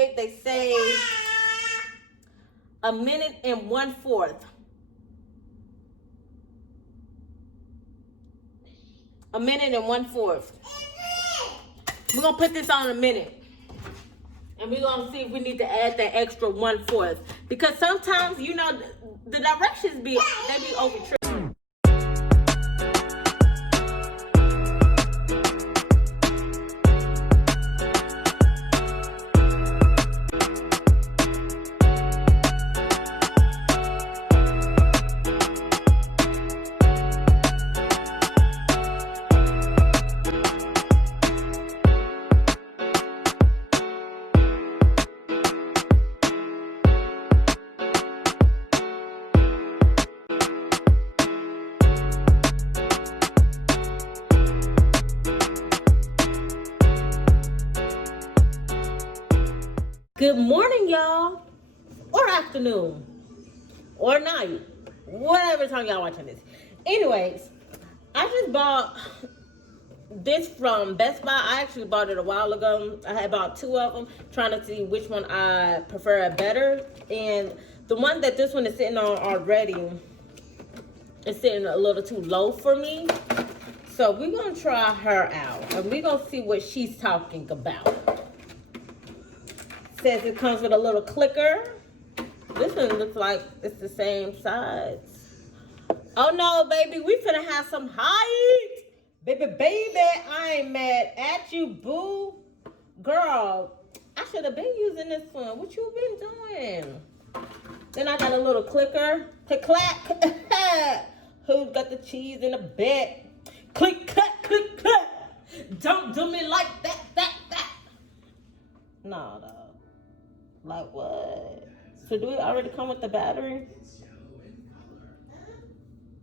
They say 1 minute and 1/4. 1 minute and 1/4. We're gonna put this on a minute. And we're gonna see if we need to add that extra 1/4. Because sometimes, you know, the directions be over tricky. Good morning, y'all, or afternoon, or night, whatever time y'all watching this. Anyways, I just bought this from Best Buy. I actually bought it a while ago. I had bought 2 of them, trying to see which one I prefer better. And the one that this one is sitting on already is sitting a little too low for me. So we're gonna try her out, and we're gonna see what she's talking about. Says it comes with a little clicker. This one looks like it's the same size. Oh no, baby, we finna have some height. Baby, I ain't mad at you, boo. Girl, I should have been using this one. What you been doing? Then I got a little clicker. Click, clack. Who's got the cheese in the bed? Click, clack, click, clack. Don't do me like that. No. Like what? So do it already come with the battery?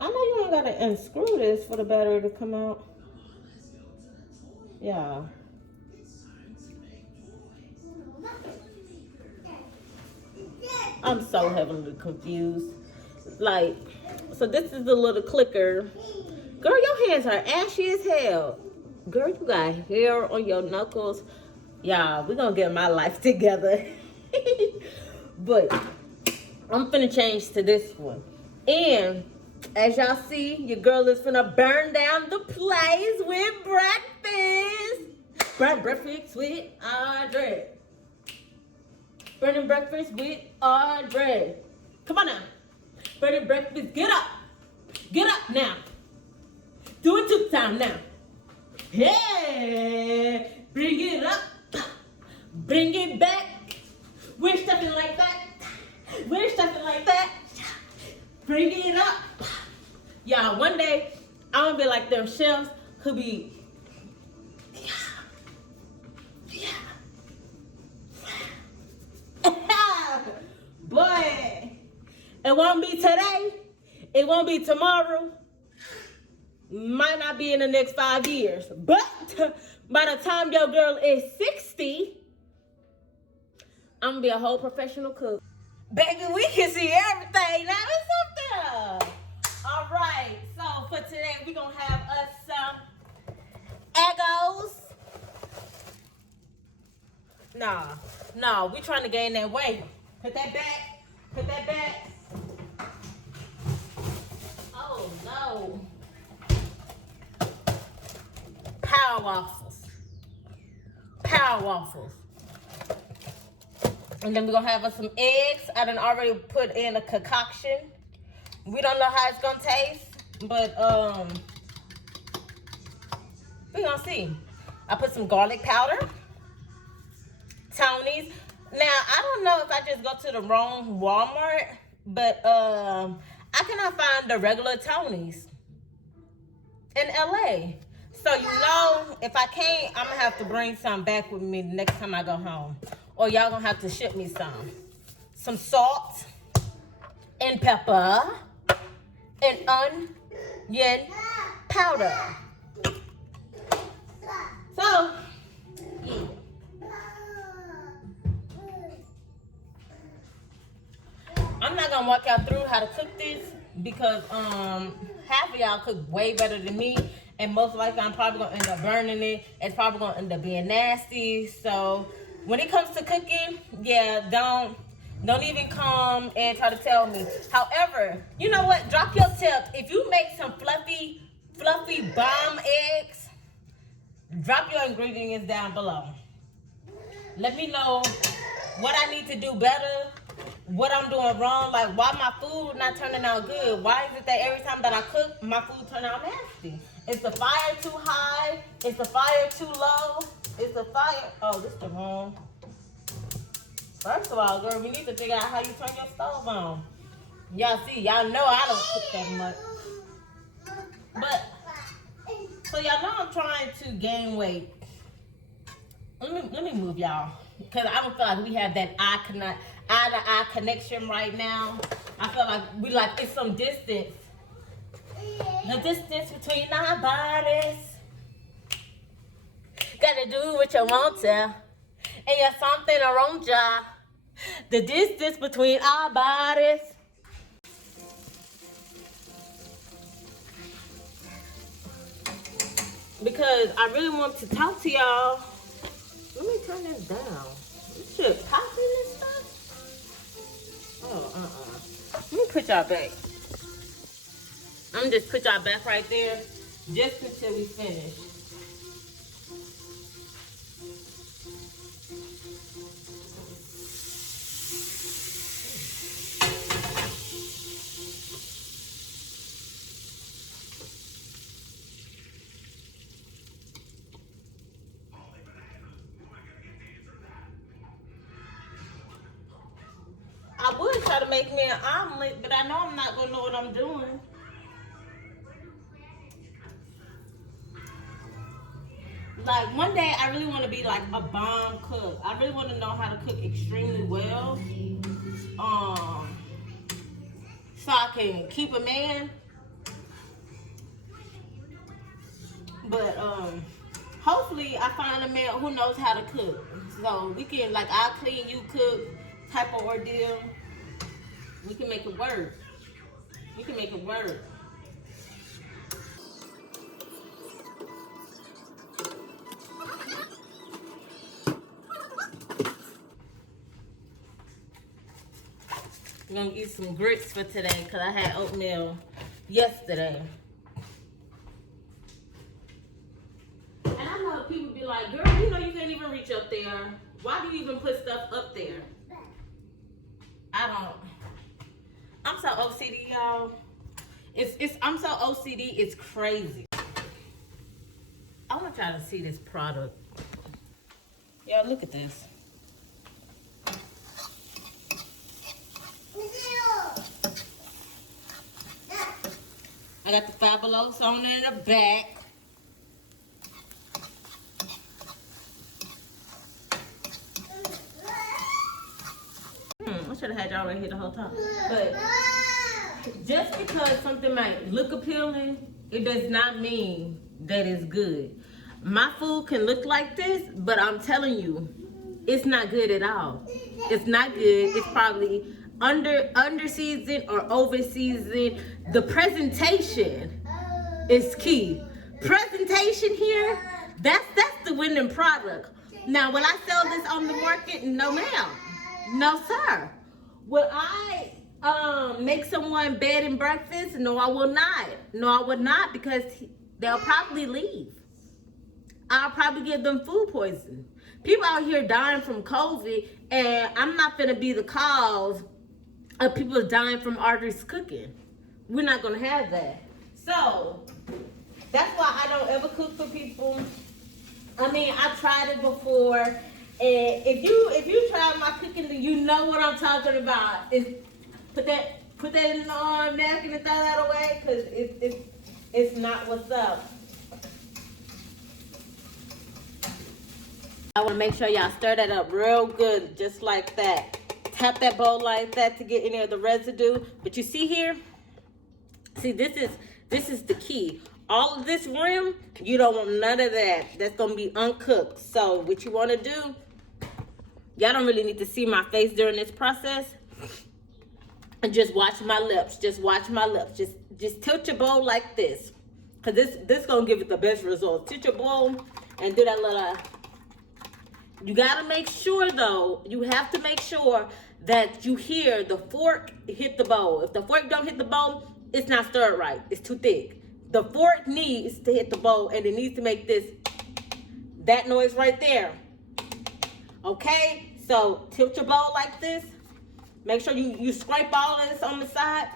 I know you ain't gotta unscrew this for the battery to come out. Yeah. I'm so heavily confused. Like, so this is the little clicker. Girl, your hands are ashy as hell. Girl, you got hair on your knuckles. Yeah, we're gonna get my life together. But I'm finna change to this one. And as y'all see, your girl is finna burn down the place with breakfast. Breakfast with Audree. Burning breakfast with Audree. Come on now. Burning breakfast. Get up. Get up now. Do it 2 times now. Hey. Bring it up. Bring it back. We're stuffing like that. We're stuffing like that. Bring it up. Y'all, one day, I'm going to be like them chefs who be, boy, it won't be today. It won't be tomorrow. Might not be in the next 5 years. But by the time your girl is 60, I'm gonna be a whole professional cook. Baby, we can see everything. Now it's up there. All right, so for today, we're gonna have us some Eggos. No, we trying to gain that weight. Put that back. Oh no. Power waffles. And then we're gonna have us some eggs. I done already put in a concoction. We don't know how it's gonna taste, but we're gonna see. I put some garlic powder, Tony's. Now I don't know if I just go to the wrong Walmart, but I cannot find the regular Tony's in LA. So you know, if I can't, I'm gonna have to bring some back with me the next time I go home. Or y'all gonna have to ship me some salt and pepper and onion powder. So, yeah. I'm not gonna walk y'all through how to cook this because half of y'all cook way better than me, and most likely I'm probably gonna end up burning it. It's probably gonna end up being nasty. So When it comes to cooking, yeah, don't even come and try to tell me. However, you know what? Drop your tip. If you make some fluffy bomb eggs, drop your ingredients down below. Let me know what I need to do better, what I'm doing wrong, like why my food not turning out good. Why is it that every time that I cook, my food turn out nasty? Is the fire too high? Is the fire too low? Is the fire, oh, this the wrong. First of all, girl, we need to figure out how you turn your stove on. Y'all see, y'all know I don't cook that much. But, so y'all know I'm trying to gain weight. Let me move y'all, because I don't feel like we have that eye-to-eye connection right now. I feel like it's some distance. The distance between our bodies. Gotta do what you want to. And you're something around ya. The distance between our bodies. Because I really want to talk to y'all. Let me turn this down. This shit popping and stuff. Oh, Let me put y'all back. I'm just put y'all back right there just until we finish. I would try to make me an omelet, but I know I'm not gonna know what I'm doing. Like one day I really want to be like a bomb cook. I really want to know how to cook extremely well. So I can keep a man. But hopefully I find a man who knows how to cook. So we can, like, I'll clean, you cook type of ordeal. We can make it work. We can make it work. I'm gonna eat some grits for today because I had oatmeal yesterday. And I know people be like, girl, you know you can't even reach up there. Why do you even put stuff up there? I'm so OCD, y'all. I'm so OCD, it's crazy. I want y'all to see this product. Y'all, look at this. I got the Fabuloso on in the back. I should have had y'all right here the whole time. But just because something might look appealing, it does not mean that it's good. My food can look like this, but I'm telling you, it's not good at all. It's not good. It's probably under seasoned or over seasoned. The presentation is key. Presentation here, that's the winning product. Now, will I sell this on the market? No, ma'am. No, sir. Will I make someone bed and breakfast? No, I will not. No, I would not, because they'll probably leave. I'll probably give them food poisoning. People out here dying from COVID, and I'm not gonna be the cause of people dying from Audree's cooking. We're not gonna have that. So that's why I don't ever cook for people. I mean, I tried it before, and if you try my cooking, then you know what I'm talking about. Is put that in the napkin and throw that away, because it's not what's up. I want to make sure y'all stir that up real good, just like that. Tap that bowl like that to get any of the residue. But you see here, see, this is the key. All of this rim, you don't want none of that. That's gonna be uncooked. So what you want to do, y'all don't really need to see my face during this process. And just watch my lips. Just watch my lips. Just tilt your bowl like this, cause this gonna give it the best results. Tilt your bowl and do that little. You gotta make sure though, you have to make sure that you hear the fork hit the bowl. If the fork don't hit the bowl, it's not stirred right. It's too thick. The fork needs to hit the bowl and it needs to make that noise right there. Okay, so tilt your bowl like this. Make sure you scrape all of this on the side.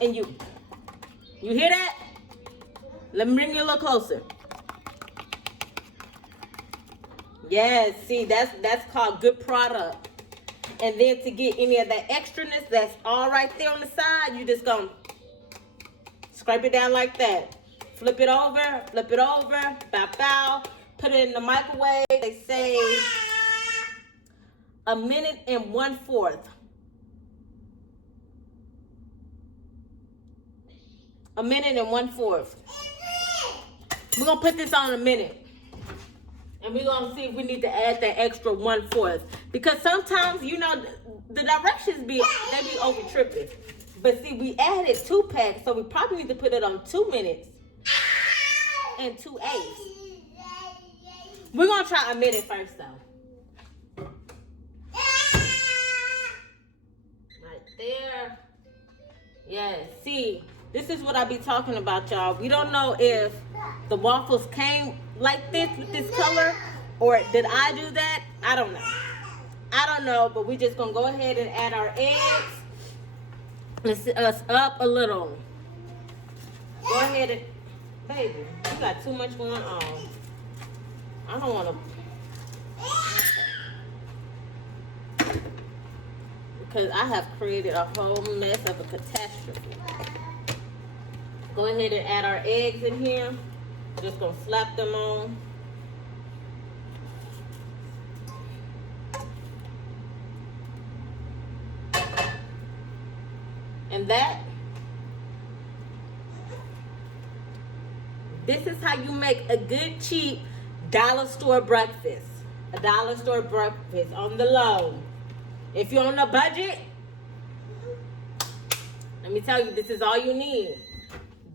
And you hear that? Let me bring you a little closer. Yes, see, that's called good product. And then to get any of that extraness that's all right there on the side, you just gonna scrape it down like that. Flip it over, bow, bow. Put it in the microwave. They say 1 minute and 1/4. 1 minute and 1/4. We're gonna put this on a minute. And we're gonna see if we need to add that extra 1/4. Because sometimes, you know, the directions they be over tripping. But see, we added 2 packs, so we probably need to put it on 2 minutes and 2/8. We're gonna try a minute first though. Right there. Yes, see, this is what I be talking about, y'all. We don't know if the waffles came like this with this color, or did I do that? I don't know, but we just gonna go ahead and add our eggs. Let's set us up a little. Go ahead and, baby, you got too much going on. I don't want to, because I have created a whole mess of a catastrophe. Go ahead and add our eggs in here. Just gonna slap them on. And this is how you make a good cheap dollar store breakfast. A dollar store breakfast on the low. If you're on a budget, let me tell you, this is all you need.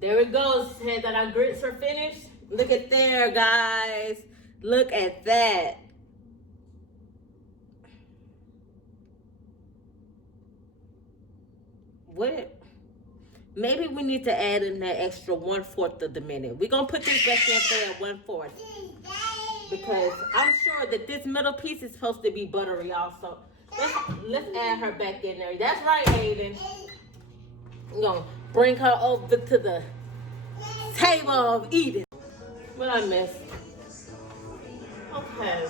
There it goes. Now that our grits are finished. Look at there, guys. Look at that. What? Maybe we need to add in that extra 1/4 of the minute. We're going to put this back in there at 1/4. Because I'm sure that this middle piece is supposed to be buttery also. Let's add her back in there. That's right, Aiden. We're going to bring her over to the table of eating. What I missed? Okay.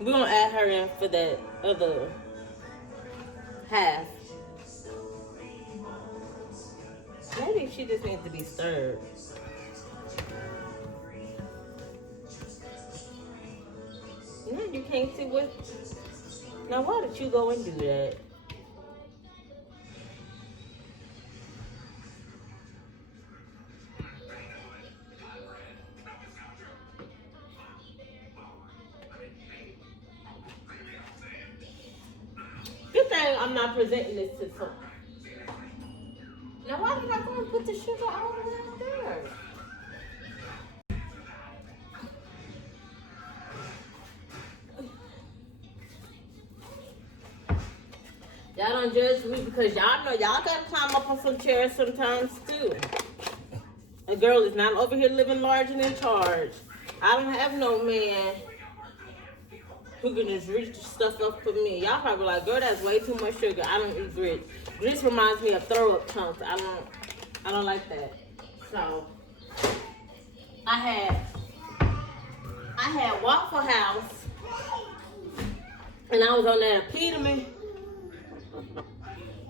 We're going to add her in for that other half. Maybe she just needs to be stirred. No, you can't see what. Now, why did you go and do that? Good thing I'm not presenting this to someone. Now, why did I go and put the sugar all the way out there? Y'all don't judge me because y'all know y'all gotta climb up on some chairs sometimes too. A girl is not over here living large and in charge. I don't have no man who can just reach stuff up for me. Y'all probably like, girl, that's way too much sugar. I don't eat grits. Grits reminds me of throw up chunks. I don't like that. So I had Waffle House and I was on that epitome.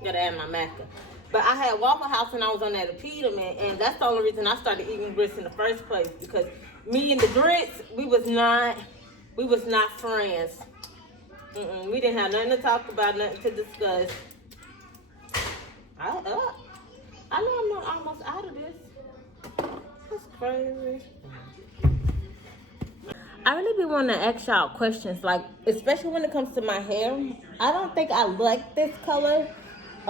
Gotta add my maca. But I had Waffle House and I was on that epitome, and that's the only reason I started eating grits in the first place, because me and the grits, we was not friends. We didn't have nothing to talk about, nothing to discuss. I know I'm not almost out of this. That's crazy. I really be wanting to ask y'all questions, like, especially when it comes to my hair. I don't think I like this color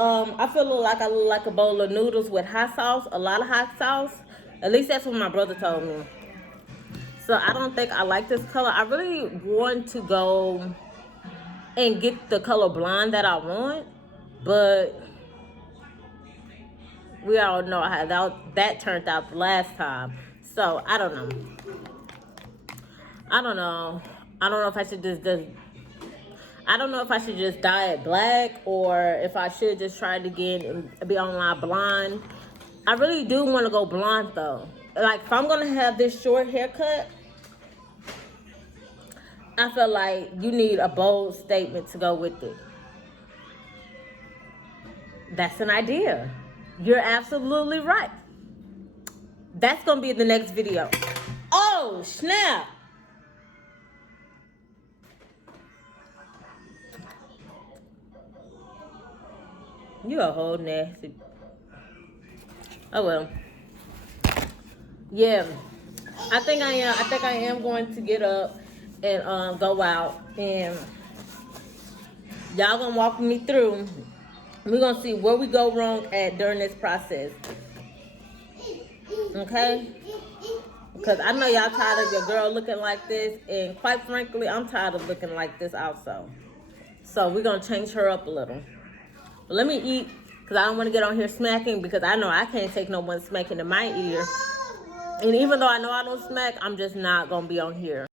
I feel like I look like a bowl of noodles with hot sauce, a lot of hot sauce. At least that's what my brother told me. So I don't think I like this color. I really want to go and get the color blonde that I want, but we all know how that turned out the last time. So I don't know. I don't know if I should just I don't know if I should just dye it black or if I should just try it again and be on my blonde. I really do want to go blonde though. Like if I'm gonna have this short haircut, I feel like you need a bold statement to go with it. That's an idea. You're absolutely right. That's gonna be the next video. Oh snap! You a whole nasty. Oh well. Yeah. I think I am going to get up and go out, and y'all gonna walk me through. We're gonna see where we go wrong at during this process. Okay? Because I know y'all tired of your girl looking like this, and quite frankly, I'm tired of looking like this also. So we're gonna change her up a little. But let me eat, because I don't want to get on here smacking, because I know I can't take no one smacking in my ear. And even though I know I don't smack, I'm just not gonna be on here.